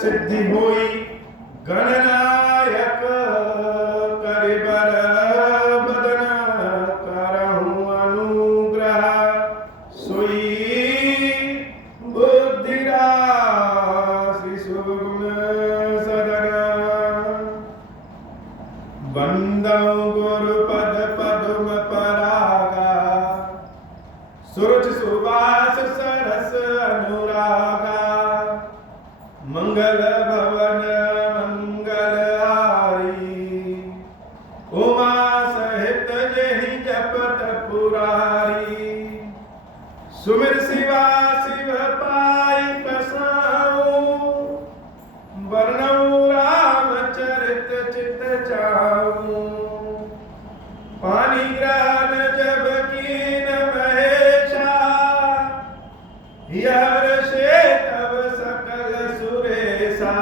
सिद्धि होई गणनायक करिबर बदन करहु अनुग्रह सोई बुद्धिराशि सुगुण सदन वंदौ गुरुपद पद्म परागा सुरुचि सुवास सरस अनुरागा मंगल भवन मंगलहारी उमा सहित जेहि जपत पुरारी सुमिर शिवा शिव पाई पसाऊ वर्णौ रामचरित चित चाऊ पानी ग्रहण जब कीन महेशा यह से तब सकल सुरेशा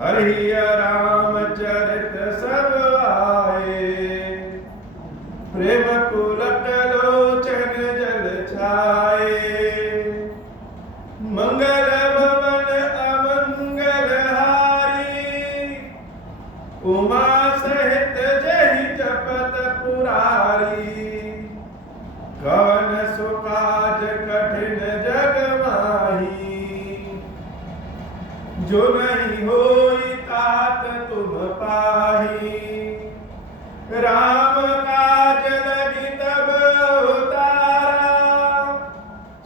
हरि रामचरित सब आए प्रेम पुलक लोचन जल छाए मंगल भवन अमंगल हारी उमा सहित जहि जपत पुरारी कवन सुकाज कठिन जग माही जो नहीं होई तात तुम पाही राम काज लगी तब उतारा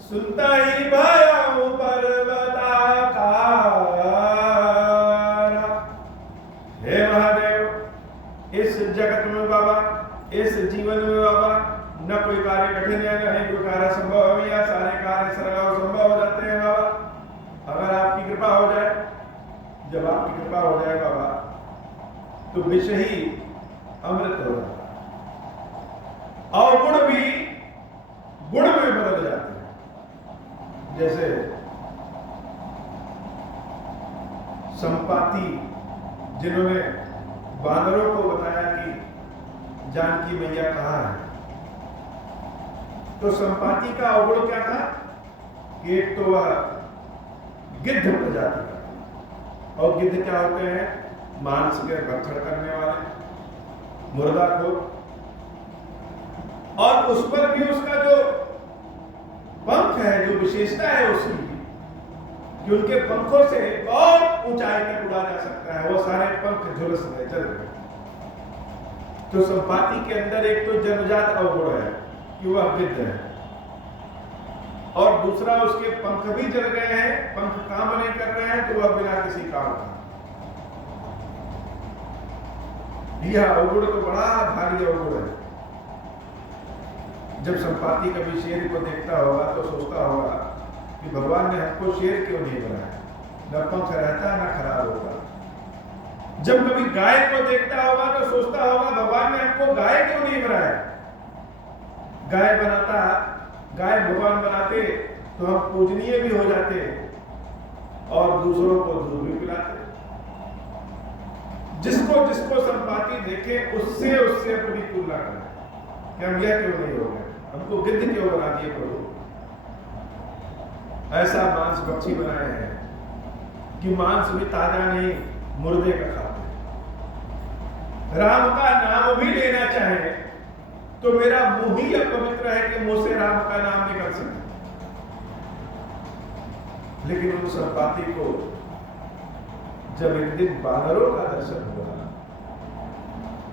सुनता ही भयउ पर्वताकारा। हे महादेव, इस जगत में बाबा, इस जीवन में बाबा न कोई कार्य कठिन है, न ही कोई कार्य संभव है, या सारे कार्य सरल और संभव हो जाते हैं बाबा अगर आपकी कृपा हो जाए। जब आपकी कृपा हो जाए बाबा तो विष ही अमृत हो जाता है और गुण भी गुण में बदल जाते हैं। जैसे संपाति जिन्होंने बानरों को बताया कि जानकी मैया कहाँ है, तो संपाति का अवगुण क्या था कि एक तो वह गिद्ध प्रजाति का, और गिद्ध क्या होते हैं? मांस के भक्षण करने वाले, मुर्दाखोर। और उस पर भी उसका जो पंख है, जो विशेषता है उसकी कि उनके पंखों से बहुत ऊंचाई तक उड़ा जा सकता है, वो सारे पंख झुलस गए, चल गए। तो संपाति के अंदर एक तो जन्मजात अवगुण है कि वह गिद्ध है, और दूसरा उसके पंख भी जल गए हैं, पंख काम नहीं कर रहे हैं, तो वह बिना किसी काम का। यह अवगुण तो बड़ा भारी अवगुण है। जब संपाति कभी शेर को देखता होगा तो सोचता होगा कि भगवान ने हमको शेर क्यों नहीं बनाया, न पंख रहता न खराब होगा। जब कभी गाय को देखता होगा तो सोचता होगा भगवान ने हमको गाय क्यों नहीं बनाया। गाय भगवान बनाते तो हम पूजनीय भी हो जाते और दूसरों को दूध भी पिलाते। जिसको जिसको संपाति देखे उससे अपनी तुलना करें कि हम यह क्यों नहीं हो गए, हमको गिद्ध क्यों बना दिए प्रभु। ऐसा मांस भक्षी बनाए हैं कि मांस भी ताजा नहीं, मुर्दे का खाते। राम का नाम भी लेना चाहे तो मेरा मुंह ही अपवित्र है कि मुंह से राम का नाम निकल सके। लेकिन उन संपाति को जब एक दिन बानरों का दर्शन हुआ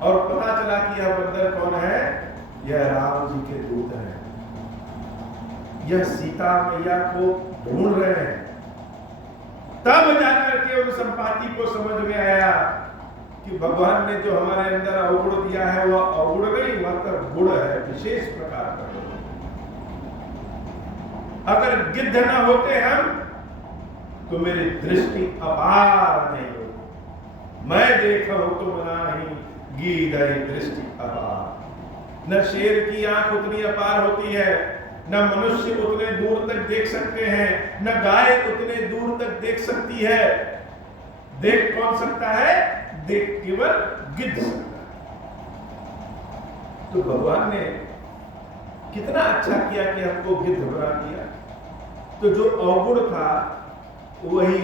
और पता चला कि यह बंदर कौन है, यह राम जी के दूत है, यह सीता मैया को ढूंढ रहे हैं, तब जाकर के उन संपाति को समझ में आया कि भगवान ने जो हमारे अंदर अवगुण दिया है वह अवगुण नहीं, वह तो गुण है, विशेष प्रकार का। अगर गिद्ध न होते हम तो मेरी दृष्टि अपार नहीं होती। मैं देखा हूं तुम नाही गीदई दृष्टि अपार। न शेर की आंख उतनी अपार होती है, न मनुष्य उतने दूर तक देख सकते हैं, न गाय उतने दूर तक देख सकती है। देख कौन सकता है? देख केवल गिद्ध सकता है। तो भगवान ने कितना अच्छा किया कि हमको गिद्ध बना दिया। तो जो अवगुण था वही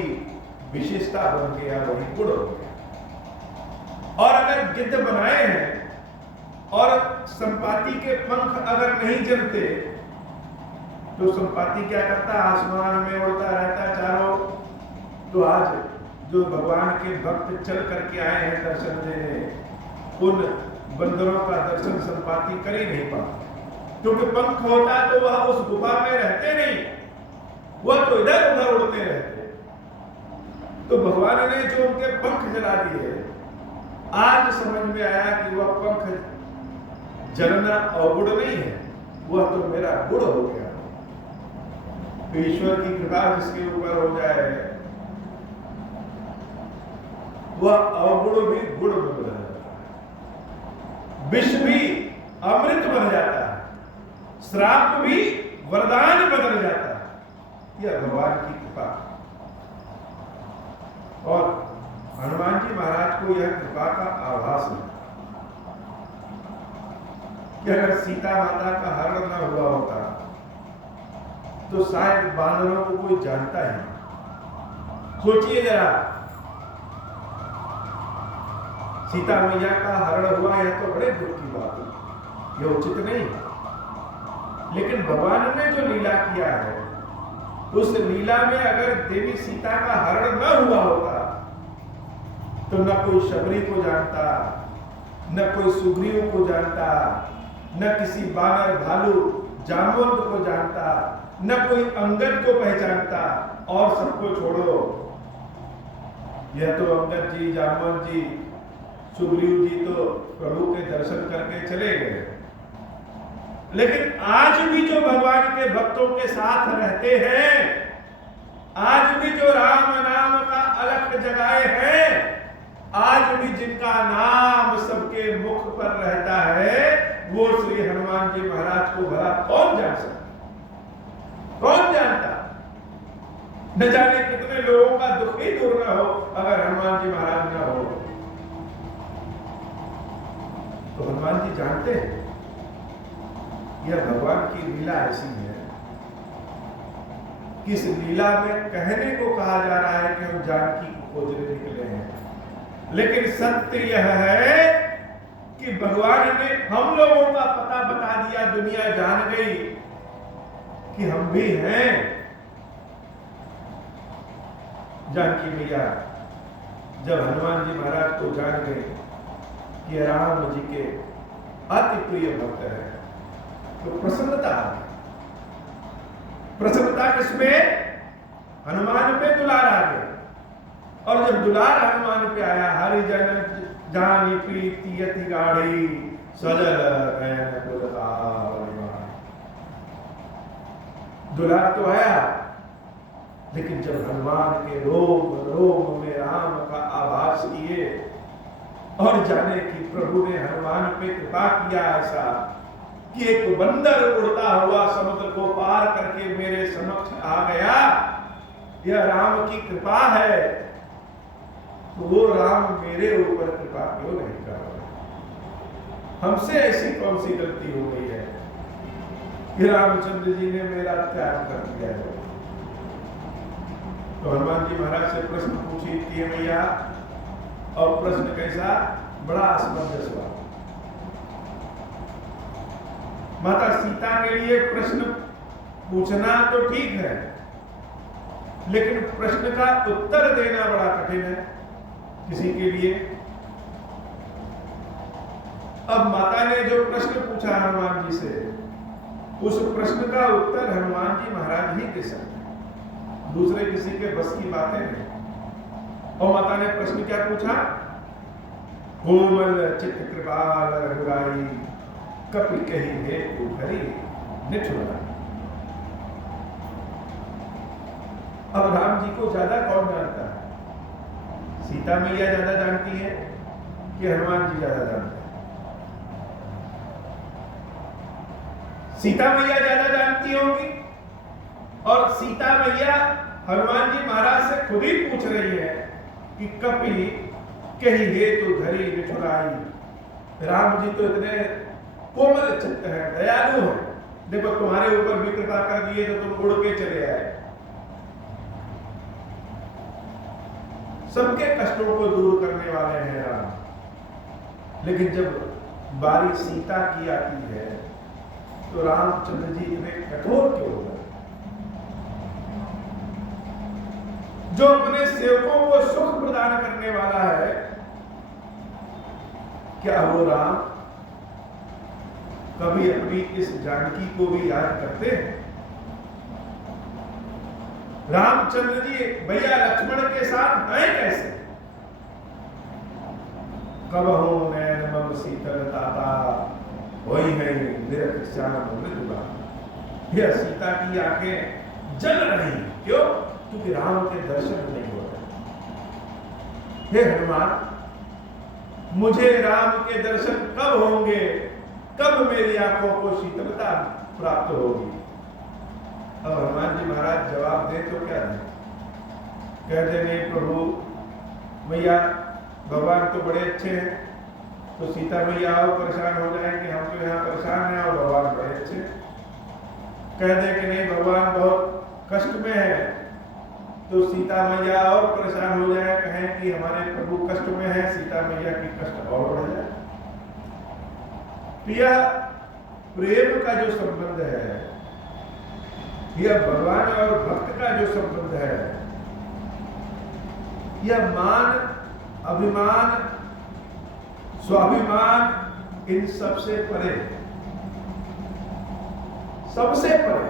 विशेषता बन गया, वही गुण हो गया। और अगर गिद्ध बनाए हैं और संपाति के पंख अगर नहीं जमते तो संपाति क्या करता, आसमान में उड़ता रहता चारों। तो आज जो भगवान के भक्त चल करके आए हैं दर्शन देने, उन बंदरों का दर्शन संपाति कर ही नहीं पाते, क्योंकि पंख होता तो वह उस गुफा में रहते नहीं, वह तो इधर उधर उड़ते रहते। तो भगवान ने जो उनके पंख जला दिए, आज समझ में आया कि वह पंख जलना अवगुण नहीं है, वह तो मेरा गुण हो गया। तो ईश्वर की कृपा जिसके ऊपर हो जाए वह अवगुण भी गुण बन जाता है, विष भी अमृत बन जाता है, श्राप भी वरदान बदल जाता है। यह भगवान की कृपा। और हनुमान जी महाराज को यह कृपा का आभास है कि अगर सीता माता का हरण न हुआ होता तो शायद बानरों को कोई जानता ही नहीं। सोचिए जरा, सीता मैया का हरण हुआ, यह तो बड़े दुख की बात है, यह उचित नहीं। लेकिन भगवान ने जो लीला किया है, उस लीला में अगर देवी सीता का हरण न हुआ होता तो न कोई शबरी को जानता, न कोई सुग्रीव को जानता, न किसी बानर भालू जामवंत को जानता, न कोई अंगद को पहचानता। और सबको छोड़ो, यह तो अंगद जी, जामवंत जी, सुग्रीव जी तो प्रभु के दर्शन करके चले गए। लेकिन आज भी जो भगवान के भक्तों के साथ रहते हैं, आज भी जो राम नाम का अलख जगाए हैं, आज भी जिनका नाम सबके मुख पर रहता है, वो श्री हनुमान जी महाराज को भला कौन जान सकता, कौन जानता। न जाने कितने लोगों का दुख ही दूर न हो अगर हनुमान जी महाराज न हो। तो हनुमान जी जानते हैं यह भगवान की लीला ऐसी है कि इस लीला में कहने को कहा जा रहा है कि हम जानकी को खोजने निकले हैं, लेकिन सत्य यह है कि भगवान ने हम लोगों का पता बता दिया, दुनिया जान गई कि हम भी हैं। जानकी मैया जब हनुमान जी महाराज को जान गए कि राम जी के अति प्रिय भक्त है, तो प्रसन्नता किसमें, हनुमान पे दुलार आ गया। और जब दुलार हनुमान पे आया, हरिजन जानी प्रीति अति गाढ़ी, सजल नयन कुलतार। दुलार तो आया, लेकिन जब हनुमान के रोम रोम में राम का आभास किए और जाने कि प्रभु ने हनुमान पे कृपा किया ऐसा कि एक बंदर उड़ता हुआ समुद्र को पार करके मेरे समक्ष आ गया, यह राम की कृपा है। तो वो राम मेरे ऊपर कृपा क्यों नहीं कर रहे? हमसे ऐसी कौन सी गलती हो गई है कि रामचंद्र जी ने मेरा त्याग कर दिया है? तो हनुमान जी महाराज से प्रश्न पूछी थी मैया, और प्रश्न कैसा, बड़ा असमंजस हुआ। माता सीता के लिए प्रश्न पूछना तो ठीक है, लेकिन प्रश्न का उत्तर देना बड़ा कठिन है किसी के लिए। अब माता ने जो प्रश्न पूछा हनुमान जी से, उस प्रश्न का उत्तर हनुमान जी महाराज ही दे सकते हैं, दूसरे किसी के बस की बातें नहीं। और माता ने प्रश्न क्या पूछा, कोमल चित्त कृपाल रघुराई, कपि कही है उभरी निठुराई। अब राम जी को ज्यादा कौन जानता है? सीता मैया ज्यादा जानती है कि हनुमान जी ज्यादा जानते हैं? सीता मैया ज्यादा जानती होंगी, और सीता मैया हनुमान जी महाराज से खुद ही पूछ रही है कि कपि कही हे तो धरी निठुराई। राम जी तो इतने कोमल चित्त है, दयालु है, देखो तुम्हारे ऊपर भी कृपा कर दिए तो तुम उड़ के चले आए। सबके कष्टों को दूर करने वाले हैं राम। लेकिन जब बारी सीता की आती है तो रामचंद्र जी इतने कठोर क्यों हो गए? जो अपने सेवकों को सुख प्रदान करने वाला है, क्या वो राम कभी अपनी इस जानकी को भी याद करते हैं? रामचंद्र जी भैया लक्ष्मण के साथ हैं कैसे? कब हो नैन मम शीतल ताता वही है निरख श्याम मृदुला। यह सीता की आंखें जल रही, क्यों? क्योंकि राम के दर्शन नहीं हो रहे। हे हनुमान, मुझे राम के दर्शन कब होंगे? कब मेरी आंखों को शीतलता प्राप्त होगी? अब हनुमान जी महाराज जवाब दे तो क्या दे? कहते नहीं प्रभु भैया भगवान तो बड़े अच्छे हैं, तो सीता मैया और परेशान हो जाए कि हम तो यहाँ परेशान हैं और भगवान बड़े अच्छे। कह दे कि नहीं भगवान बहुत कष्ट में है, तो सीता मैया और परेशान हो जाए, कहें कि हमारे प्रभु कष्ट में है, सीता मैया की कष्ट और बढ़ जाए। यह प्रेम का जो संबंध है, यह भगवान और भक्त का जो संबंध है, यह मान अभिमान स्वाभिमान इन सबसे परे, सबसे परे।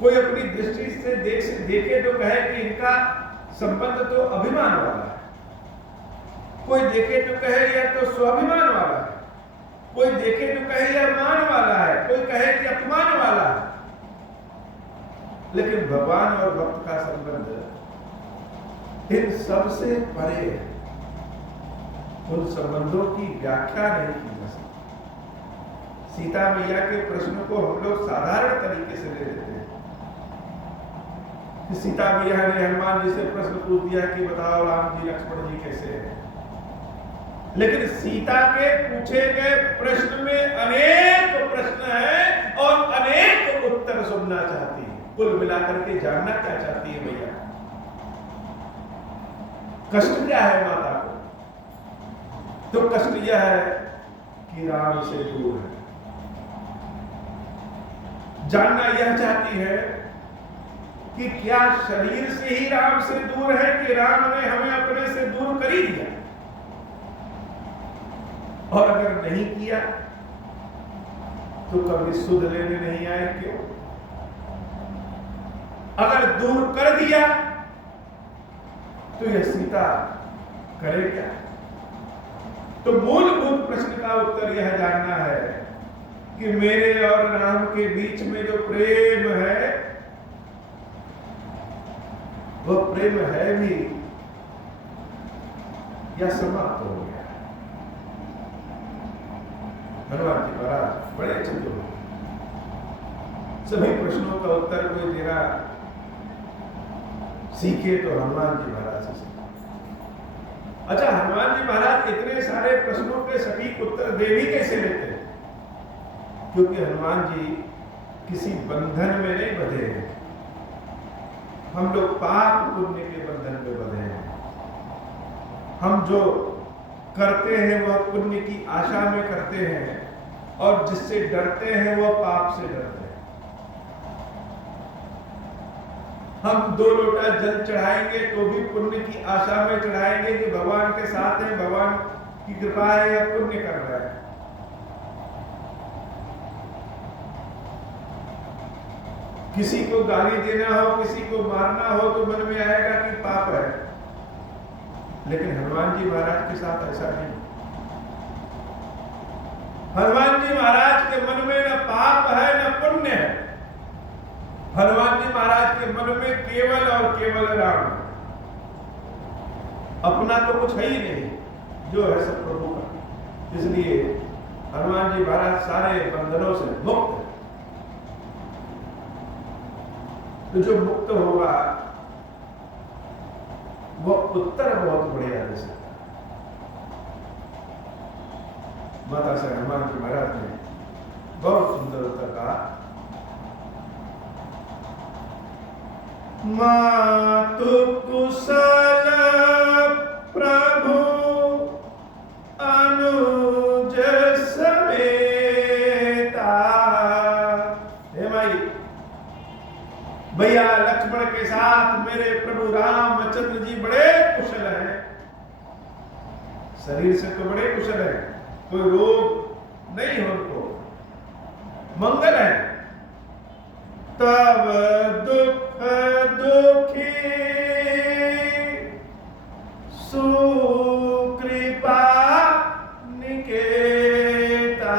कोई अपनी दृष्टि से देखे तो कहे कि इनका संबंध तो अभिमान वाला है, कोई देखे तो कहे यह तो स्वाभिमान वाला है, कोई देखे तो कहे यह मान वाला है, कोई कहे कि अपमान वाला है। लेकिन भगवान और भक्त का संबंध इन सबसे परे है। उन संबंधों की व्याख्या नहीं की जा सकती। सीता मैया के प्रश्न को हम लोग साधारण तरीके से ले लेते हैं कि सीता मैया ने हनुमान जी से प्रश्न पूछ दिया कि बताओ राम जी लक्ष्मण जी कैसे हैं। लेकिन सीता के पूछे गए प्रश्न में अनेक प्रश्न हैं और अनेक उत्तर सुनना चाहती है। कुल मिलाकर के जानना क्या चाहती है मैया? कष्ट क्या है माता को? तो कष्ट यह है कि राम से दूर है। जानना यह चाहती है कि क्या शरीर से ही राम से दूर है कि राम ने हमें अपने से दूर कर ही दिया? और अगर नहीं किया तो कभी सुध लेने नहीं आए क्यों? अगर दूर कर दिया तो यह सीता करे क्या? तो मूलभूत प्रश्न का उत्तर यह जानना है कि मेरे और राम के बीच में जो प्रेम है, वह प्रेम है भी या समाप्त हो गया? हनुमान जी महाराज बड़े अच्छे लोग, सभी प्रश्नों का उत्तर कोई देना सीखे तो हनुमान जी महाराज से सीखे। अच्छा, हनुमान जी महाराज इतने सारे प्रश्नों के सटीक उत्तर दे भी कैसे लेते हैं? क्योंकि हनुमान जी किसी बंधन में नहीं बंधे हैं। हम लोग पाप पुण्य के बंधन में बंधे हैं। हम जो करते हैं वह पुण्य की आशा में करते हैं और जिससे डरते हैं वह पाप से डरते हैं। हम 2 लोटा जल चढ़ाएंगे तो भी पुण्य की आशा में चढ़ाएंगे कि भगवान के साथ है, भगवान की कृपा है या पुण्य कर रहा है। किसी को गाली देना हो, किसी को मारना हो तो मन में आएगा कि पाप है। लेकिन हनुमान जी महाराज के साथ ऐसा नहीं। हनुमान जी महाराज के मन में न पाप है न पुण्य है। हनुमान जी महाराज के मन में केवल और केवल राम है। अपना तो कुछ है ही नहीं, जो है सब प्रभु का। इसलिए हनुमान जी महाराज सारे बंधनों से मुक्त है। तो जो मुक्त होगा वह उत्तर बहुत बढ़िया दे सकता है। माता से हनुमान जी महाराज ने बहुत सुंदर उत्तर कहा। मातु कुशल मेरे प्रभु रामचंद्र जी बड़े कुशल हैं, शरीर से तो बड़े कुशल हैं, कोई रोग नहीं हो उनको, मंगल है। तब दुख दुखी सुकृपा निकेता,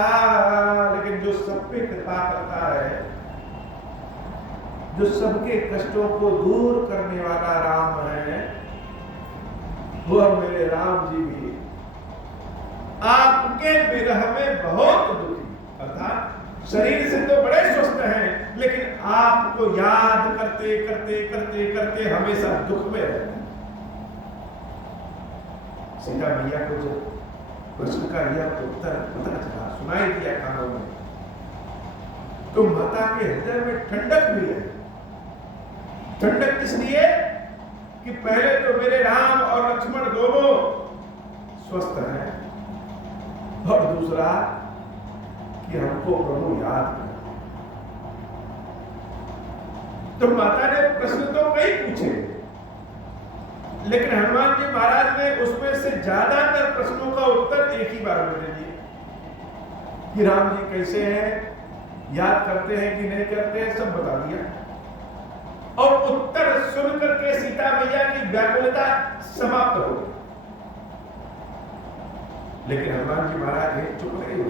लेकिन जो सब पे कृपा करता है, जो सबके कष्टों को दूर करने वाला राम है, वो मेरे राम जी भी आपके विरह में बहुत दुखी, अर्थात शरीर से तो बड़े स्वस्थ हैं, लेकिन आपको याद करते करते करते करते हमेशा दुख में रहते हैं। सीता मैया को जो प्रश्न का यह उत्तर पता चला, सुनाई दिया कानों में, तो माता के हृदय में ठंडक भी है। ठंडक किस लिए कि पहले तो मेरे राम और लक्ष्मण दोनों स्वस्थ हैं, और दूसरा कि हमको प्रभु याद कर। तो माता ने प्रश्न तो कई पूछे, लेकिन हनुमान जी महाराज ने उसमें से ज्यादातर प्रश्नों का उत्तर एक ही बार में दे दिया कि राम जी कैसे हैं, याद करते हैं कि नहीं करते हैं, सब बता दिया। और उत्तर सुन करके सीता मैया की व्याकुलता समाप्त हो गई। लेकिन हनुमान जी महाराज एक चुप नहीं हो।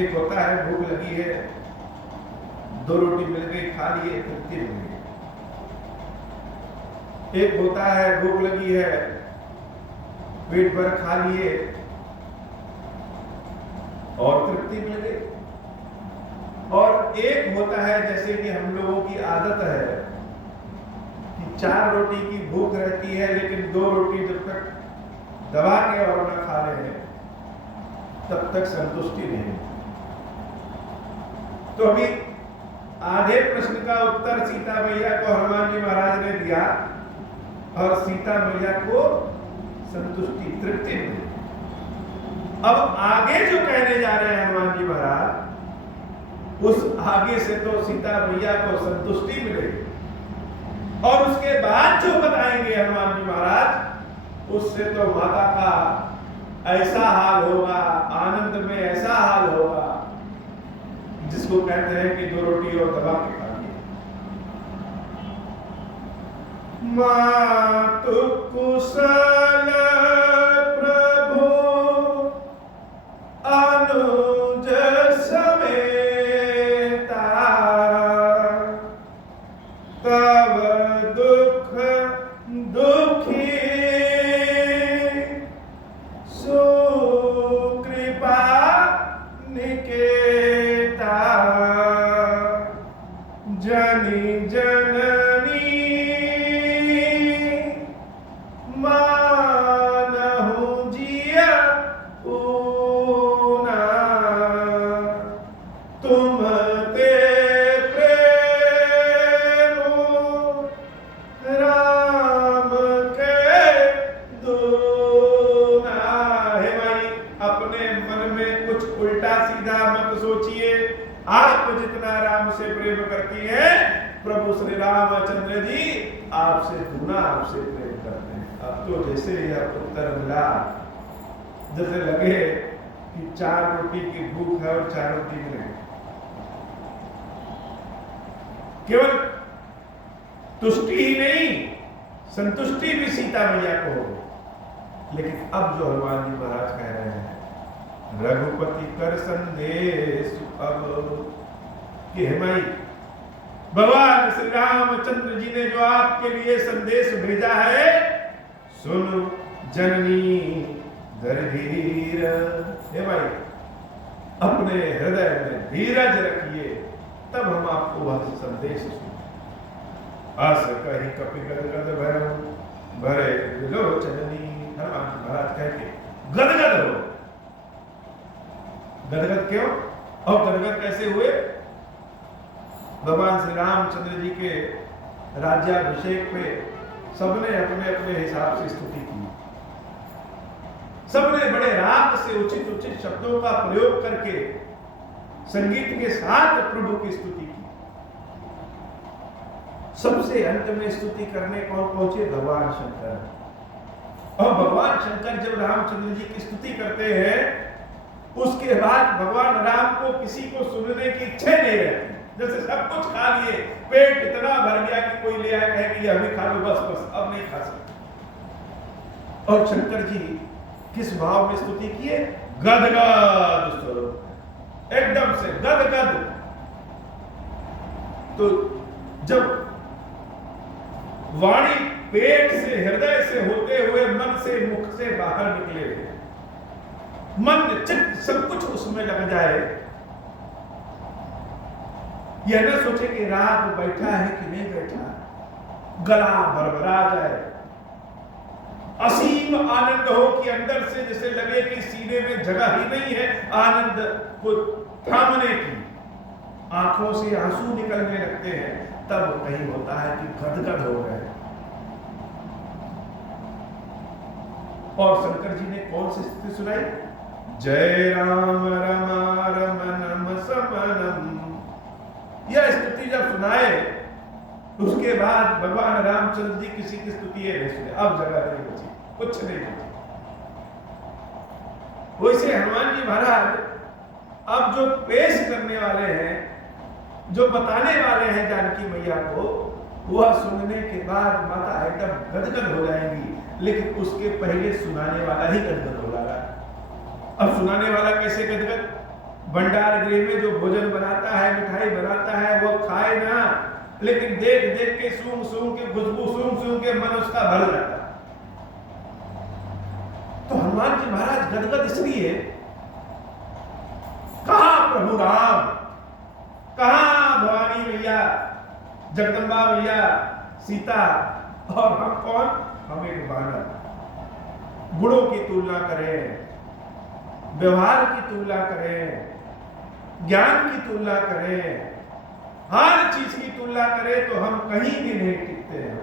एक होता है भूख लगी है, 2 रोटी मिल गई, खा लिए, तृप्ति मिल गई। एक होता है भूख लगी है, पेट भर खा लिए और तृप्ति मिल गई। और एक होता है जैसे कि हम लोगों की आदत है कि 4 रोटी की भूख रहती है, लेकिन 2 रोटी जब तक दबा के और न खा रहे हैं तब तक संतुष्टि नहीं। तो अभी आधे प्रश्न का उत्तर सीता मैया को हनुमान जी महाराज ने दिया और सीता मैया को संतुष्टि, तृप्ति मिली। अब आगे जो कहने जा रहे हैं हनुमान जी महाराज, उस आगे से तो सीता मैया को संतुष्टि मिलेगी, और उसके बाद जो बताएंगे हनुमान जी महाराज, उससे तो माता का ऐसा हाल होगा, आनंद में ऐसा हाल होगा जिसको कहते हैं कि 2 रोटी और दबा के खा लिया। मातु कुशल प्रभु अनुज समेता, तब दुख दुखी सुकृपा निकेता, जनी जननी मानहु जिया पूना, तुम ते प्रेम राम के दूना। हे भाई, अपने मन में कुछ उल्टा सीधा मत सोचिए। आप जितना राम से प्रेम करती हैं, प्रभु श्री रामचंद्र जी आपसे दूना आपसे प्रेम करते हैं। अब तो जैसे यह उत्तर मिला, जैसे लगे कि 4 रोटी की भूख है और 4 रोटी मिले। केवल तुष्टि ही नहीं, संतुष्टि भी सीता मैया को हो। लेकिन अब जो हनुमान जी महाराज कह रहे हैं, रघुपति कर संदेश अब, कि हे माई, भगवान श्री रामचंद्र जी ने जो आपके लिए संदेश भेजा है, सुन जननी धीर। हे भाई, अपने हृदय में धीरज रखिए, तब हम आपको वह संदेश सुने। अस कही कपि गदगद भरे विलोचनी। हनुमान महाराज कह के गदगद हो। गदगद क्यों और गदगद कैसे हुए? भगवान श्री रामचंद्र जी के राज्याभिषेक पे सबने अपने अपने हिसाब से स्तुति की। सबने बड़े राग से उचित उचित शब्दों का प्रयोग करके संगीत के साथ प्रभु की स्तुति की। सबसे अंत में स्तुति करने कौन पहुंचे? भगवान शंकर। और भगवान शंकर जब रामचंद्र जी की स्तुति करते हैं, उसके बाद भगवान राम को किसी को सुनने की इच्छा नहीं रहती। जैसे सब कुछ खा लिए, पेट इतना भर गया कि कोई ले आए कहे कि अभी खा लो, बस बस अब नहीं खा सकते। और शंकर जी किस भाव में स्तुति किए? गदगद स्वरूप, एकदम से गदगद। तो जब वाणी पेट से, हृदय से होते हुए मन से, मुख से बाहर निकले, मन चित्त सब कुछ उसमें लग जाए, यह न सोचे कि राग बैठा है कि नहीं बैठा, गला भरभरा जाए, असीम आनंद हो कि अंदर से जैसे लगे कि सीने में जगह ही नहीं है आनंद को थामने की, आंखों से आंसू निकलने लगते हैं, तब कहीं होता है कि गदगद हो गए। और शंकर जी ने कौन सी स्थिति सुनाई? जय राम रमा रमनम समनम। यह स्तुति जब सुनाए, उसके बाद भगवान रामचंद्र जी किसी की स्तुति नहीं सुने, अब जगह नहीं बची, कुछ नहीं बची। वैसे हनुमान जी महाराज अब जो पेश करने वाले हैं, जो बताने वाले हैं जानकी मैया को, वह सुनने के बाद माता एकदम गदगद हो जाएंगी, लेकिन उसके पहले सुनाने वाला ही गदगद हो रहा है। अब सुनाने वाला कैसे गदगद? भंडार गृह में जो भोजन बनाता है, मिठाई बनाता है, वो खाए ना, लेकिन देख देख के, सूंघ सूंघ के, खुशबू सूंघ सूंघ के मन उसका भर जाता। तो हनुमान जी महाराज गदगद इसलिए, कहां प्रभु राम, कहां भवानी मैया, जगदम्बा मैया, सीता, और हम कौन? हम एक बानर। गुणों की तुलना करें, व्यवहार की तुलना करें, ज्ञान की तुलना करें, हर चीज की तुलना करें तो हम कहीं भी नहीं टिकते हैं।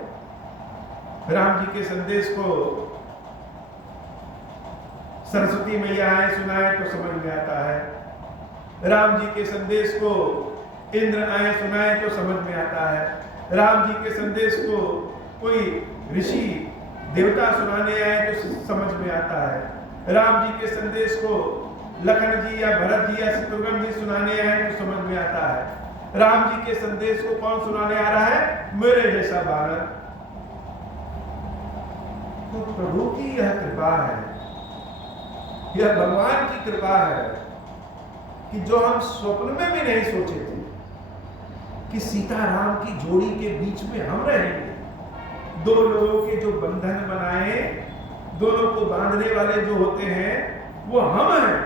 राम जी के संदेश को सरस्वती मैया आए सुनाए तो समझ में आता है, राम जी के संदेश को इंद्र आए सुनाए तो समझ में आता है, राम जी के संदेश को कोई ऋषि देवता सुनाने आए तो समझ में आता है, राम जी के संदेश को लखन जी या भरत जी या शत्रुघ्न जी सुनाने आए तो समझ में आता है। राम जी के संदेश को कौन सुनाने आ रहा है? मेरे जैसा बालक। तो प्रभु की यह कृपा है, यह भगवान की कृपा है कि जो हम स्वप्न में भी नहीं सोचे थे कि सीता राम की जोड़ी के बीच में हम रहेंगे। दो लोगों के जो बंधन बनाए, दोनों को बांधने वाले जो होते हैं, वो हम हैं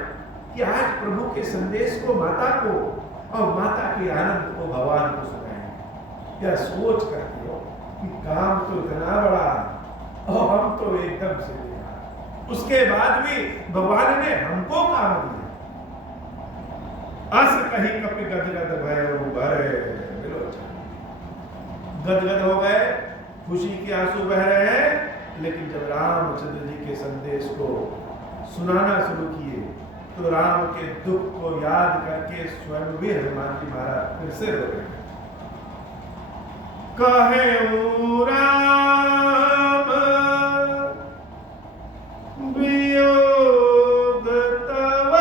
कि आज प्रभु के संदेश को माता को और माता के आनंद को भगवान को सुनाएंगे। यह सोच करके हो कि काम तो इतना बड़ा और हम तो एकदम से देखा, उसके बाद भी भगवान ने हमको काम दिया। अस कहीं कपि गदगद भयो भरे, गदगद हो गए, खुशी के आंसू बह रहे हैं। लेकिन जब रामचंद्र जी के संदेश को सुनाना शुरू किए तो राम के दुख को याद करके स्वयं भी हनुमान जी महाराज फिर से रो गए। कहे राम वियोग तव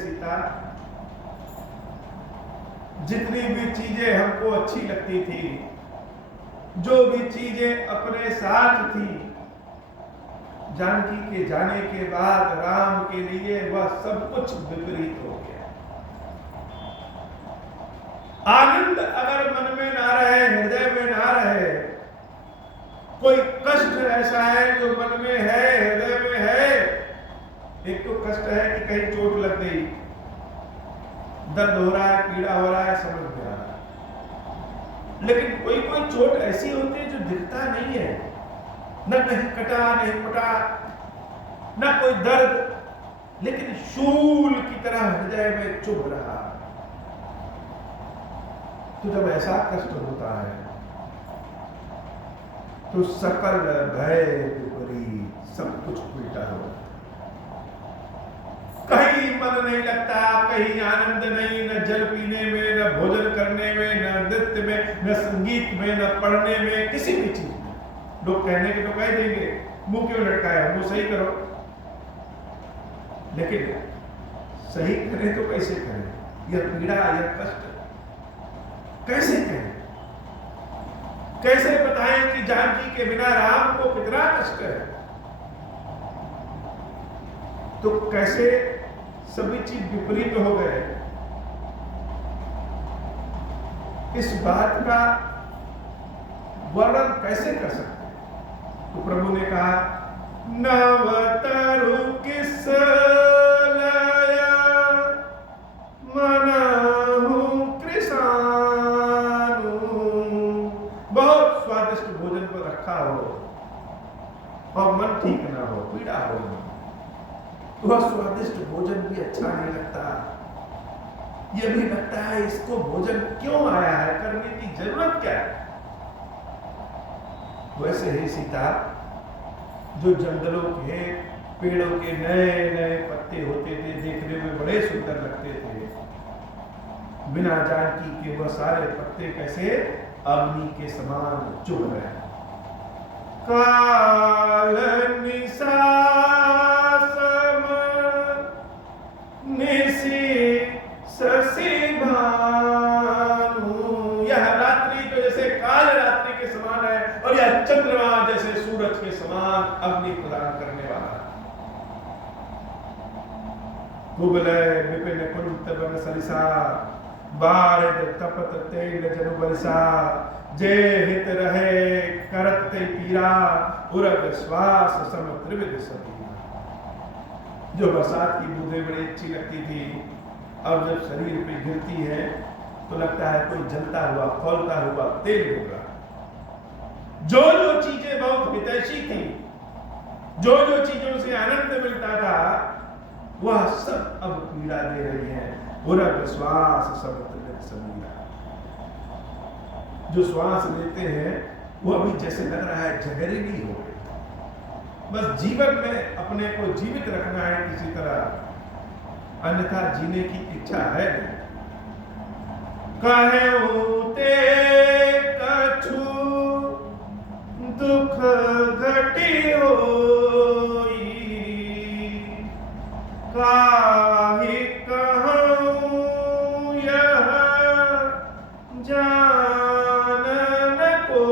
सीता, जितनी भी चीजें हमको अच्छी लगती थी, जो भी चीजें अपने साथ थी, जानकी के जाने के बाद राम के लिए वह सब कुछ विपरीत हो गया। आनंद अगर मन में ना रहे, हृदय में ना रहे, कोई कष्ट ऐसा है जो मन में है, हृदय में है। एक तो कष्ट है कि कहीं चोट लग गई, दर्द हो रहा है, पीड़ा हो रहा है, समझ में आ रहा है। लेकिन कोई कोई चोट ऐसी होती है जो दिखता नहीं है, न कहीं कटा, नहीं फटा, न कोई दर्द, लेकिन शूल की तरह हृदय में चुभ रहा। तो जब ऐसा कष्ट होता है तो सकल भय विपरीत सब कुछ उल्टा हो, कहीं मन नहीं लगता, कहीं आनंद नहीं, न जल पीने में, न भोजन करने में, न नृत्य में, न संगीत में, न पढ़ने में, किसी भी चीज में। लोग कहने के तो कह देंगे, मुंह क्यों लटकाया, मुंह सही करो, लेकिन सही करें तो कैसे करें? यह पीड़ा, यह कष्ट कैसे करें? कैसे बताएं कि जानकी के बिना राम को कितना कष्ट है? तो कैसे सभी चीज विपरीत हो गए, इस बात का वर्णन कैसे कर सकते हैं? तो प्रभु ने कहा, नवतरु किस लया मनहु कृशानु। बहुत स्वादिष्ट भोजन पर रखा हो और मन ठीक ना हो, पीड़ा हो, वह स्वादिष्ट भोजन भी अच्छा नहीं लगता। यह भी लगता है इसको भोजन क्यों आया है, करने की जरूरत क्या है? वैसे ही सीता, जो जंगलों के पेड़ों के नए नए पत्ते होते थे, देखने में बड़े सुंदर लगते थे, बिना जानकी के वह सारे पत्ते कैसे अग्नि के समान चुभ रहे। काल निशा शशि भानु, यह रात्रि तो जैसे काल रात्रि के समान है और यह चंद्रमा जैसे सूरज के समान अग्नि प्रदान करने वाला। कुबलय विपिन कुंत बन सरिसा, बारिद तपत तेल जनु बरसा, जे हित रहे करत ते पीरा, उरग श्वास सम त्रिविध सती। जो बरसात की बूंदें बड़ी अच्छी लगती थी, अब जब शरीर पे गिरती है तो लगता है कोई जलता हुआ खौलता हुआ तेल होगा। जो जो चीजें बहुत हितैषी थी, जो जो चीजों से आनंद मिलता था, वह सब अब पीड़ा दे रही है। उरग श्वास सब त्रिविध समीरा, जो श्वास लेते हैं वो अभी जैसे लग रहा है जहरीली हो गई। बस जीवन में अपने को जीवित रखना है किसी तरह, अन्यथा जीने की इच्छा है नहीं। कहूं ते कछु दुख घटी होई, काहि कहूं यह जानन को।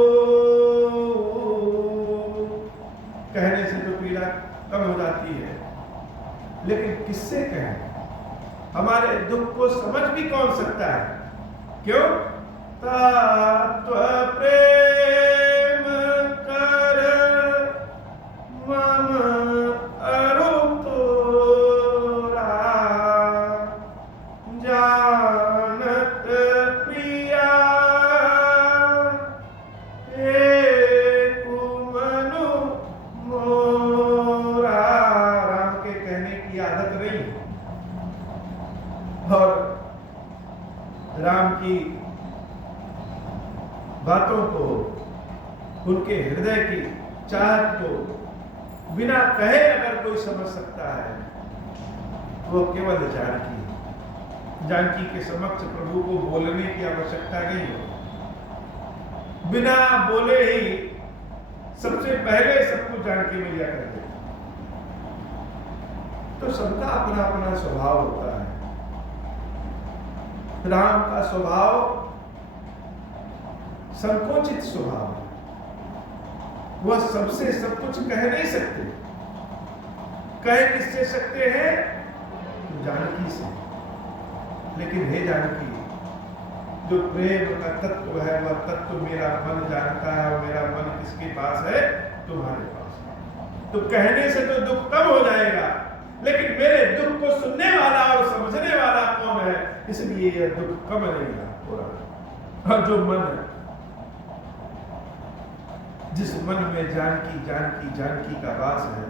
कहने से तो पीड़ा कम हो जाती है, लेकिन किससे कहें? हमारे दुख को समझ भी कौन सकता है? क्यों? तत्व प्रेम कर मम अरु तोरा, जानत प्रिया एकु मनु मोरा। राम के कहने की आदत नहीं, और राम की बातों को, उनके हृदय की चाहत को बिना कहे अगर कोई समझ सकता है तो वो केवल जानकी। जानकी के समक्ष प्रभु को बोलने की आवश्यकता नहीं हो, बिना बोले ही सबसे पहले सब कुछ जानकी में लिया करते। तो सबका अपना अपना स्वभाव होता है। राम का स्वभाव संकोचित स्वभाव है, वह सबसे सब कुछ कह नहीं सकते। कह किससे सकते हैं? जानकी से। लेकिन हे जानकी, जो प्रेम का तत्व है वह तत्व मेरा मन जानता है, और मेरा मन किसके पास है? तुम्हारे पास है। तो कहने से तो दुख कम हो जाएगा, लेकिन मेरे दुख को सुनने वाला और समझने वाला कौन है? इसलिए यह दुख कम नहीं हो रहा। और जो मन, जिस मन में जानकी जानकी जानकी का वास है,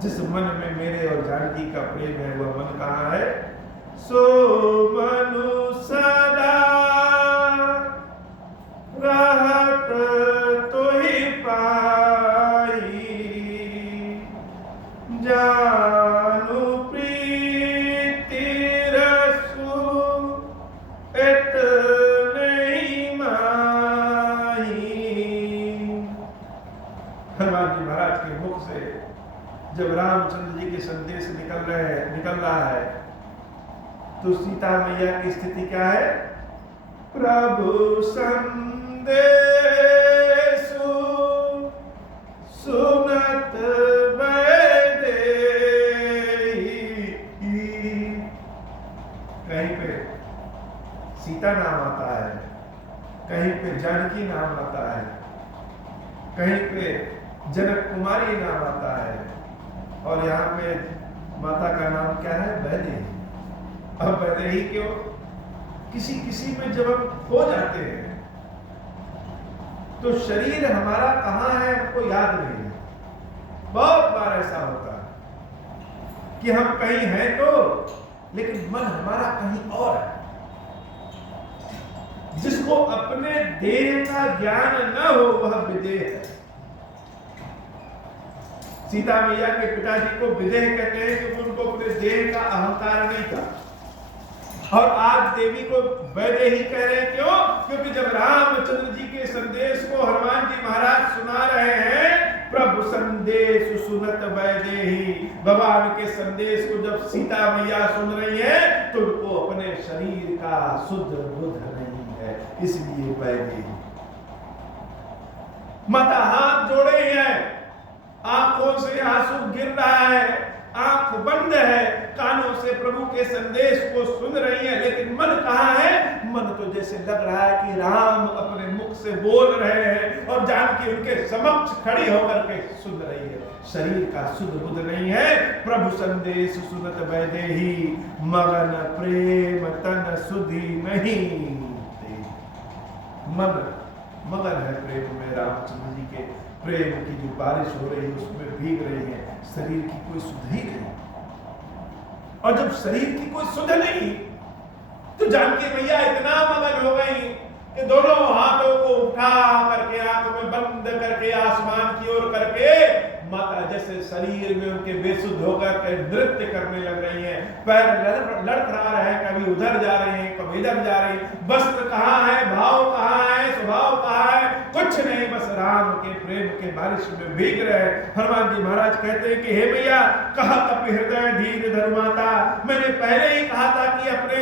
जिस मन में मेरे और जानकी का प्रेम है, वह मन कहाँ है? सो मनु सदा भेंट नहीं माही। हनुमान जी महाराज के मुख से जब रामचंद्र जी के संदेश निकल रहा है तो सीता मैया की स्थिति क्या है? प्रभु संदेशु सुनत वैदेही। कहीं पे सीता नाम आता है, कहीं पे जानकी नाम आता है, कहीं पे जनक कुमारी नाम आता है, और यहाँ पे माता का नाम क्या है? वैदेही। अब वैदेही क्यों? किसी किसी में जब हम खो जाते हैं तो शरीर हमारा कहाँ है हमको याद नहीं है। बहुत बार ऐसा होता है कि हम कहीं हैं तो, लेकिन मन हमारा कहीं और है। जिसको अपने देह का ज्ञान न हो वह विदेह है। सीता मैया के पिताजी को विदेह कहते हैं क्योंकि उनको अपने देह का अहंकार नहीं था, और आज देवी को वैदेही कह रहे हैं। क्यों? क्योंकि जब रामचंद्र जी के संदेश को हनुमान जी महाराज सुना रहे हैं, प्रभु संदेश सुनत वैदेही, भगवान के संदेश को जब सीता मैया सुन रही है तो उनको अपने शरीर का शुद्ध बुद्ध नहीं है, इसलिए वैदेही। माता हाथ जोड़े हैं, आंखों से आंसू गिर रहा है, आंख बंद है, कानों से प्रभु के संदेश को सुन रही है, लेकिन मन कहाँ है? मन तो जैसे लग रहा है कि राम अपने मुख से बोल रहे हैं और जानकी उनके समक्ष खड़ी होकर के सुन रही है। शरीर का शुद्ध बुद्ध नहीं है। प्रभु संदेश सुनत वैदेही, मगन प्रेम तन सुधि नहीं। मन मगन है प्रेम में, रामचंद्र जी के प्रेम की जो बारिश हो रही है उसमें भीग रही है, शरीर की कोई सुध ही नहीं। और जब शरीर की कोई सुध नहीं तो जानकी मैया इतना मगन हो गई कि दोनों हाथों को उठा करके आंख में बंद करके आसमान की ओर करके माता जैसे शरीर में उनके बेसुध होकर के नृत्य करने लग रही हैं। पैर लड़खड़ा रहे हैं, कभी उधर जा रहे हैं, कभी इधर जा रहे हैं। वस्त्र कहाँ है, भाव कहाँ है, स्वभाव कहाँ है, कुछ नहीं, बस राम के प्रेम के बारिश में भीग रहे। हनुमान जी महाराज कहते हैं कि हे मैया, कहा कपि हृदय धीर धर माता। मैंने पहले ही कहा था कि अपने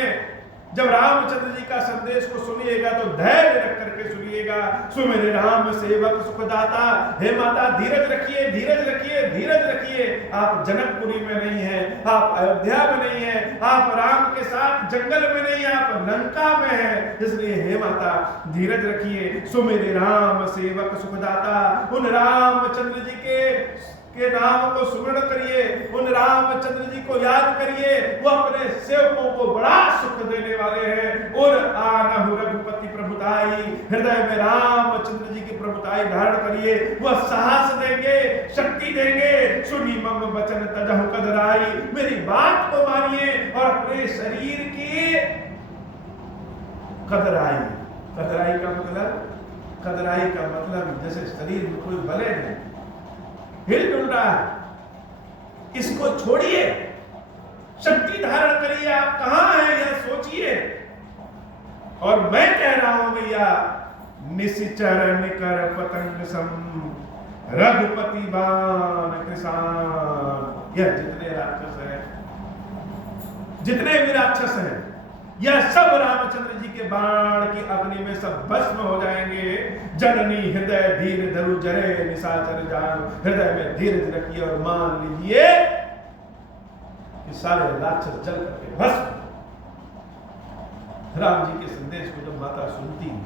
जब रामचंद्र जी का संदेश को सुनिएगा तो धैर्य रख करके सुनिएगा। सो मेरे राम सेवक सुखदाता, हे माता धीरज रखिए, धीरज रखिए, धीरज रखिए। आप जनकपुरी में नहीं हैं, आप अयोध्या में नहीं हैं, आप राम के साथ जंगल में नहीं, आप लंका में हैं, इसलिए हे माता धीरज रखिए। सो मेरे राम सेवक सुखदाता, उन रामचंद्र जी के नाम को स्मरण करिए, उन रामचंद्र जी को याद करिए, वो अपने सेवकों को बड़ा सुख देने वाले हैं। और आनहु रघुपति प्रभुताई, हृदय में रामचंद्र जी की प्रभुताई धारण करिए, वह साहस देंगे, शक्ति देंगे। सुनी मम वचन तजहु कदराई, मेरी बात को मानिए और अपने शरीर की कदराई। कदराई का मतलब, कदराई का मतलब जैसे शरीर में कोई बले नहीं, हिल डुल रहा है, इसको छोड़िए, शक्ति धारण करिए। आप कहां हैं यह सोचिए। और मैं कह रहा हूं भैया, निश्चर निकर पतंग सम, रघुपति बाण कृषाण। यह जितने राक्षस हैं, जितने भी राक्षस हैं, यह सब रामचंद्र जी के बाण की अग्नि में सब भस्म हो जाएंगे। जननी हृदय धीर धरु जरे निशाचर जान, हृदय में धीरज रखिए और मान लीजिए कि सारे राक्षस जल करके भस्म। राम जी के संदेश को जब माता सुनती है,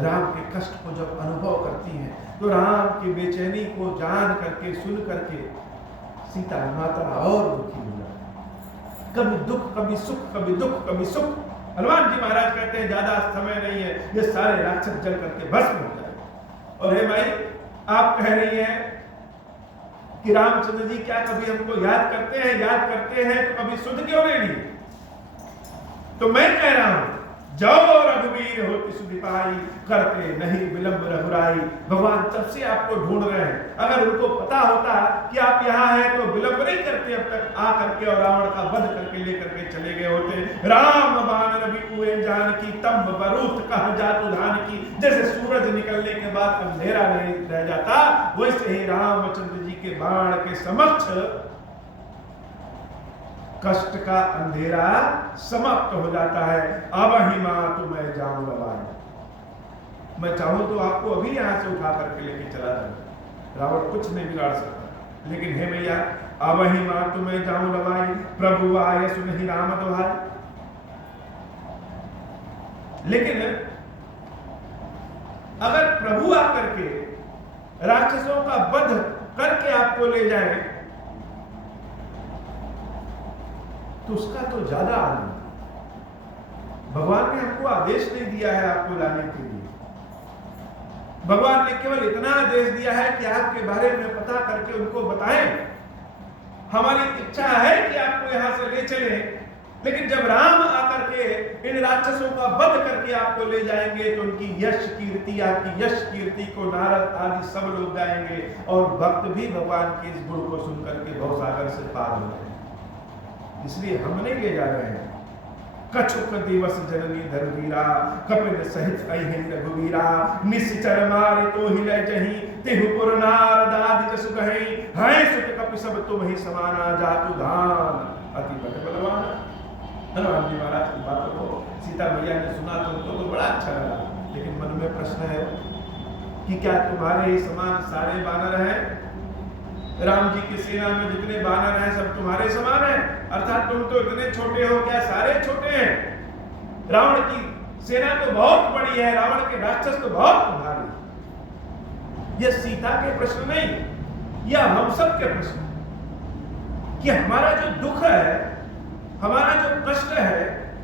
राम के कष्ट को जब अनुभव करती है, तो राम की बेचैनी को जान करके, सुन करके सीता माता और दुखी हो जाती। कभी दुख, कभी सुख, कभी दुख, कभी सुख। हनुमान जी महाराज कहते हैं ज्यादा समय नहीं है, ये सारे राक्षस जल करके भस्म हो जाए। और हे भाई, आप कह रही हैं कि रामचंद्र जी क्या कभी हमको याद करते हैं? याद करते हैं तो कभी सुध क्यों नहीं ली? तो मैं कह रहा हूं, जाओ रघुवीर रघुवीर होति सुधिपाई, करते नहीं विलंब रघुराई। भगवान तब से आपको ढूंढ रहे हैं। अगर उनको पता होता कि आप यहाँ हैं तो विलंब नहीं करते, अब तक आ करके और रावण का वध करके लेकर के चले गए होते। राम बाण रवि कुएं जान की, तंब बरूथ कह जातु धान की। जैसे सूरज निकलने के बाद अंधेरा नहीं रह जाता, वैसे ही रामचंद्र जी के बाण के समक्ष कष्ट का अंधेरा समाप्त हो जाता है। अब ही मां तो मैं जाऊं रवाई, मैं चाहूं तो आपको अभी यहां से उठा करके लेके चला जाऊं, रावण कुछ नहीं बिगाड़ सकता। लेकिन हे मैया, अब ही मां तो मैं जाऊं रवाई, प्रभु आय सुनहि राम दुहाई। लेकिन अगर प्रभु आकर के राक्षसों का वध करके आपको ले जाए तो उसका तो ज्यादा आनंद। भगवान ने हमको आदेश नहीं दिया है आपको लाने के लिए, भगवान ने केवल इतना आदेश दिया है कि आपके बारे में पता करके उनको बताएं। हमारी इच्छा है कि आपको यहां से ले चले, लेकिन जब राम आकर के इन राक्षसों का वध करके आपको ले जाएंगे तो उनकी यश कीर्ति, आपकी यश कीर्ति को नारद आदि सब लोग गाएंगे और भक्त भी भगवान के इस गुण को सुनकर के भवसागर से पार हो जाएंगे। इसलिए हम नहीं ले जा रहे हैं। कछुक दिवस जननी धरवीरा, कपिल सहित अहिं रघुवीरा। निश्चर मारे तो हिलय जहीं, तिहुपुर नारद आदि जसु कहीं। हैं सुत कपि सब तुम ही समाना, जातु धान अति बल बलवान। हनुमान जी महाराज की बातों को सीता मैया ने सुना तो उनको तो बड़ा अच्छा लगा, लेकिन मन में प्रश्न है कि क्या तुम्हारे समान सारे बानर हैं? राम जी की सेना में जितने बानर हैं सब तुम्हारे समान हैं? अर्थात तुम तो इतने छोटे हो, क्या सारे छोटे हैं? रावण की सेना तो बहुत बड़ी है, रावण के राक्षस तो बहुत भारी। यह सीता के प्रश्न नहीं, यह हम सब के प्रश्न कि हमारा जो दुख है, हमारा जो कष्ट है,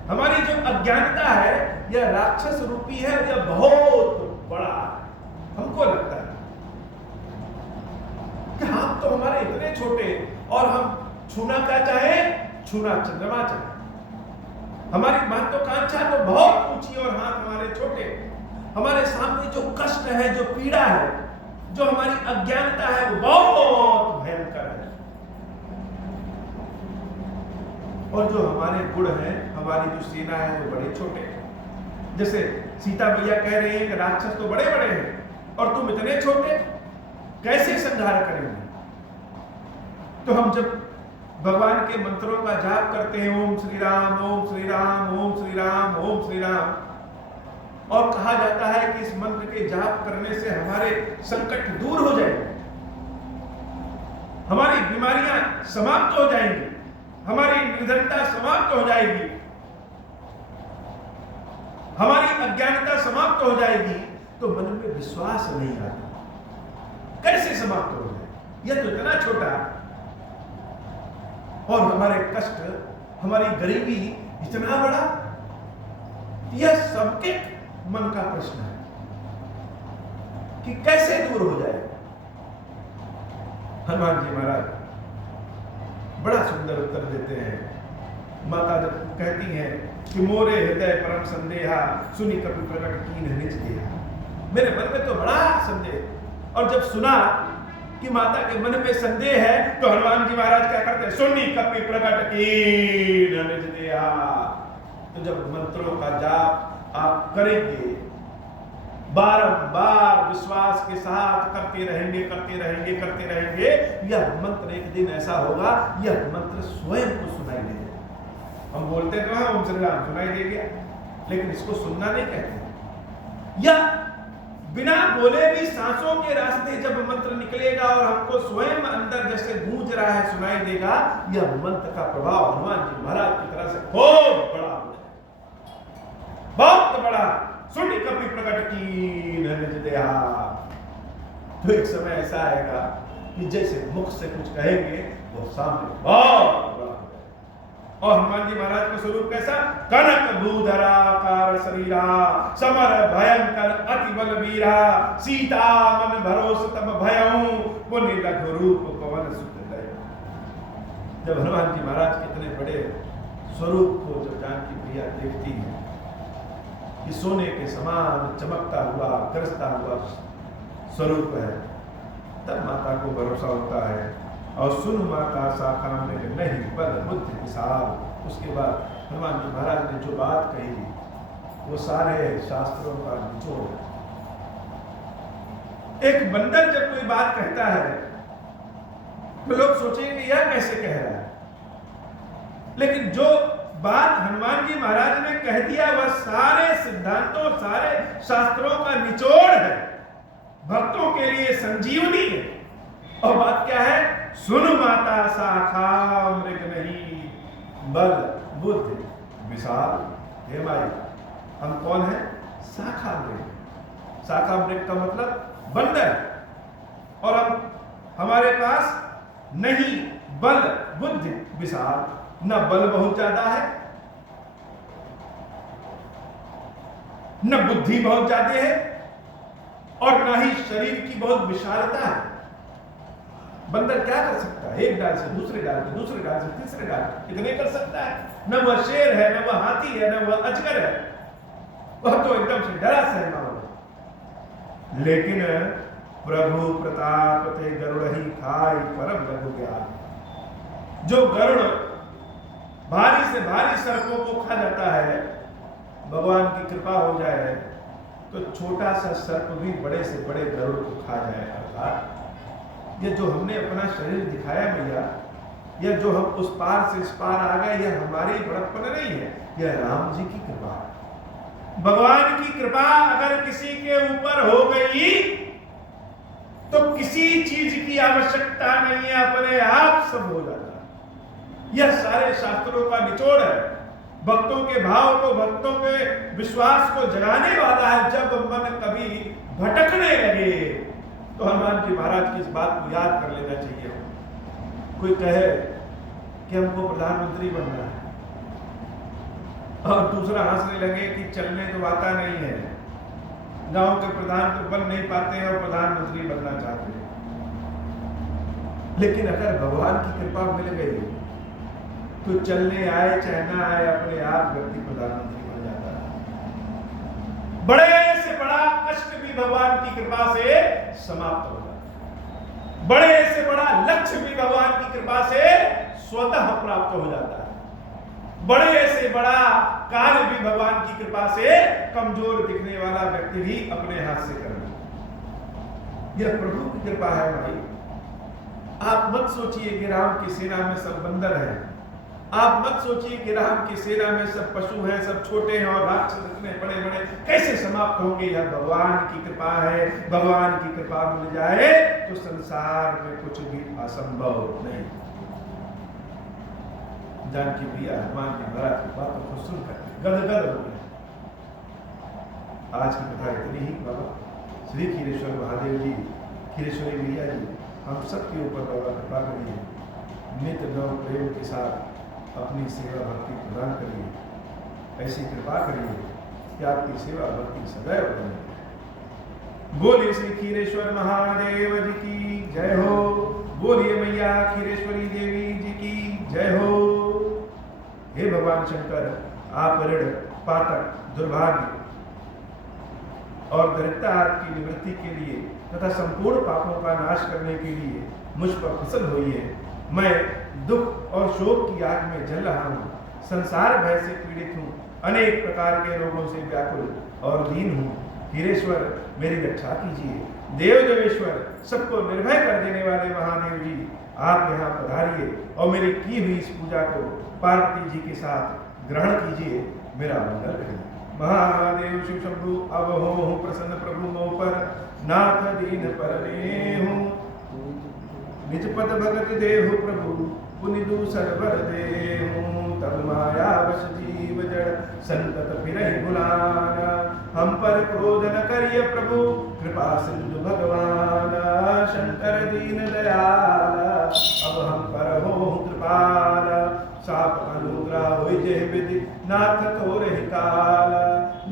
हमारी जो अज्ञानता है, यह राक्षस रूपी है, यह बहुत बड़ा हमको लगता है कि हम तो हमारे इतने छोटे और हम छूना क्या चाहे? छूना चंद्रमा चाहे। हमारी महत्वाकांक्षा तो बहुत ऊंची और हाथ हमारे छोटे। हमारे सामने जो कष्ट है, जो पीड़ा है, जो हमारी अज्ञानता है, वो बहुत भयंकर है। और जो हमारे गुण हैं, हमारी जो सेना है, वो बड़े छोटे। जैसे सीता मैया कह रही है कि राक्षस तो बड़े बड़े हैं और तुम इतने छोटे, कैसे संहार करेंगे? तो हम जब भगवान के मंत्रों का जाप करते हैं, ओम श्री राम ओम श्री राम ओम श्री राम ओम श्री राम, और कहा जाता है कि इस मंत्र के जाप करने से हमारे संकट दूर हो जाएंगे, हमारी बीमारियां समाप्त हो जाएंगी, हमारी निर्धनता समाप्त हो जाएगी, हमारी अज्ञानता समाप्त हो जाएगी, तो मन में विश्वास नहीं आता। कैसे समाप्त हो जाए? यह तो इतना छोटा, और हमारे कष्ट, हमारी गरीबी इतना बड़ा। यह सबके मन का प्रश्न है कि कैसे दूर हो जाए। हनुमान जी महाराज बड़ा सुंदर उत्तर देते हैं। माता जब कहती हैं कि मोरे हृदय परम संदेहा, सुनी कपि प्रकट कीन निज देहा। मेरे मन में तो बड़ा संदेह, और जब सुना कि माता के मन में संदेह है तो हनुमान जी महाराज क्या करते हैं? सुनी कपि प्रकट कीन निज देहा। तो जब मंत्रों का जाप आप करेंगे, बारंबार विश्वास के साथ करते रहेंगे, करते रहेंगे, करते रहेंगे, यह मंत्र एक दिन ऐसा होगा, यह मंत्र स्वयं को सुनाई देगा। हम बोलते तो हैं ओम श्री राम, सुनाई दे गया, लेकिन इसको सुनना नहीं कहते। यह बिना बोले भी सांसों के रास्ते जब मंत्र निकलेगा और हमको स्वयं अंदर जैसे गूंज रहा है सुनाई देगा, यह मंत्र का प्रभाव हनुमान जी महाराज की तरह से खूब बड़ा हो जाए, बहुत बड़ा। सुनी कपि प्रकट कीन निज देहा। तो एक समय ऐसा आएगा कि जैसे मुख से कुछ कहेंगे वो सामने बहुत बड़ा हो जाए। और हनुमान जी महाराज का स्वरूप कैसा? कनक भूधराकार शरीरा, समर भयंकर अति बलवीरा, सीता मन भरोस तब भयऊ, पुनि लघु रूप पवन सुत दय। जब हनुमान जी महाराज कितने बड़े स्वरूप को जब जानकी प्रिया देखती है कि सोने के समान चमकता हुआ गरजता हुआ स्वरूप है, तब माता को भरोसा होता है। और सुन माता शाखा में नहीं बल बुद्धि विशाल। उसके बाद हनुमान जी महाराज ने जो बात कही वो सारे शास्त्रों का निचोड़ है। एक बंदर जब कोई बात कहता है तो लोग सोचेंगे यह कैसे कह रहा है, लेकिन जो बात हनुमान जी महाराज ने कह दिया वह सारे सिद्धांतों सारे शास्त्रों का निचोड़ है, भक्तों के लिए संजीवनी है। और बात क्या है? सुन माता शाखा मृग नहीं बल बुद्धि विशाल। हे माई, हम कौन है? शाखा मृग। शाखा मृग का मतलब बंदर। और हमारे पास नहीं बल बुद्धि विशाल, न बल बहुत ज्यादा है न बुद्धि बहुत ज्यादा है और न ही शरीर की बहुत विशालता है। बंदर क्या कर सकता है? एक डाल से दूसरे डाल से दूसरे डाल से तीसरे डाल इतने कर सकता है। न वह शेर है, न वह हाथी है, न वह अजगर है, वह तो एकदम से डरा सहमा हो। लेकिन प्रभु प्रताप ते गरुड़ ही खाई परम लघु ज्ञान। जो गरुड़ भारी से भारी सर्पों को खा जाता है, भगवान की कृपा हो जाए तो छोटा सा सर्प भी बड़े से बड़े गरुड़ को खा जाए। अर्थात ये जो हमने अपना शरीर दिखाया भैया, यह जो हम उस पार से इस पार आ गए, यह हमारी बड़प्पन नहीं है, यह राम जी की कृपा है। भगवान की कृपा अगर किसी के ऊपर हो गई तो किसी चीज की आवश्यकता नहीं है, अपने आप सब हो जाता है। यह सारे शास्त्रों का निचोड़ है, भक्तों के भाव को, भक्तों के विश्वास को जगाने वाला है। जब मन कभी भटकने लगे तो हनुमान जी महाराज की इस बात को याद कर लेना चाहिए। कोई कहे कि हमको प्रधानमंत्री बनना है और दूसरा हंसने लगे कि चलने तो आता नहीं है, गांव के प्रधान तो बन नहीं पाते हैं और प्रधानमंत्री बनना चाहते हैं। लेकिन अगर भगवान की कृपा मिल गई तो चलने आए चाहे ना आए, अपने आप व्यक्ति प्रधानमंत्री बन जाता है। बड़े से बड़ा कष्ट भी भगवान की कृपा से समाप्त हो जाता है, बड़े से बड़ा लक्ष्य भी भगवान की कृपा से स्वतः प्राप्त हो जाता है, बड़े से बड़ा कार्य भी भगवान की कृपा से कमजोर दिखने वाला व्यक्ति भी अपने हाथ से कर लेता। यह प्रभु की कृपा है भाई। आप मत सोचिए कि राम की सेना में सब बंदर हैं, आप मत सोचिए कि राम की सेना में सब पशु हैं, सब छोटे हैं और राक्षस इतने बड़े बड़े कैसे समाप्त होंगे। यह भगवान की कृपा है। भगवान की कृपा मिल जाए तो संसार में कुछ भी असंभव नहीं। जानकी प्रिया हनुमान जी महाराज की बातों को सुनकर गदगद हो गए। आज की कथा इतनी ही। बाबा श्री खीरेश्वर महादेव जी, खीरेश्वरी मैया जी, हम सबके ऊपर बाबा कृपा करिए, नित्य नव प्रेम के साथ अपनी सेवा भक्ति प्रदान करिए। ऐसी कृपा करिए कि आपकी सेवा भक्ति सदैव बने। बोलिए श्री खीरेश्वर महादेव जी की जय हो। बोलिए मैया खीरेश्वरी देवी जी की जय हो। हे भगवान शंकर, आप ऋण पातक दुर्भाग्य और दरिद्रता की निवृत्ति के लिए तथा संपूर्ण पापों का नाश करने के लिए मुझ पर प्रसन्न होइए। मैं दुख और शोक की आग में जल रहा हूँ, संसार भय से पीड़ित हूँ, अनेक प्रकार के रोगों से व्याकुल और दीन हूँ। खीरेश्वर मेरी रक्षा कीजिए। देव देवेश्वर, सबको निर्भय कर देने वाले महादेव जी, आप यहाँ पधारिए और मेरी की हुई इस पूजा को पार्वती जी के साथ ग्रहण कीजिए, मेरा मंगल करिए। महादेव शिव शंभु अब हो प्रसन्न प्रभु मोह पर, नाथ दीन पर हूँ, निज पद भगत देहु प्रभु पुनि दूसर वर देहु। तब माया वश जीव जड़ संतत फिरहि भुलाना, हम पर क्रोध न करिय प्रभु कृपा सिंधु भगवान। शंकर दीन दयाल अब हम पर हो कृपाल, साप अनुग्रह होय जय विधि नाथ तोर हिताल।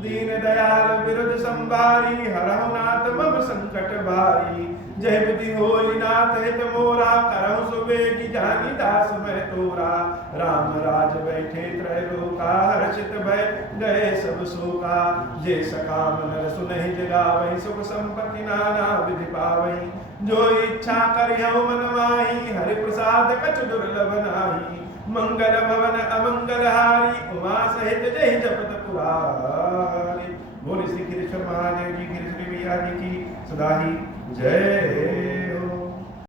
दीन दयाल विरुद्ध संभारी, हरहु नाथ मम संकट भारी, जय बुद्धि होई नाथ हित मोरा, करहु सुबेगी जानी दास मैं तोरा। राम राज बैठे त्रैलोका, हर्षित भय गए सब शोका। जे सकाम नर सुनहि जगावहि, सुख संपत्ति नाना विधि पावहि। जो इच्छा करिहु मन माही, हरि प्रसाद कछु दुर्लभ नाही। मंगल भवन अमंगल हारी, उमा सहित जय जपत पुरारी। बोले श्री कृष्ण महादेव जी की, श्री मैया जी की सदा ही जय।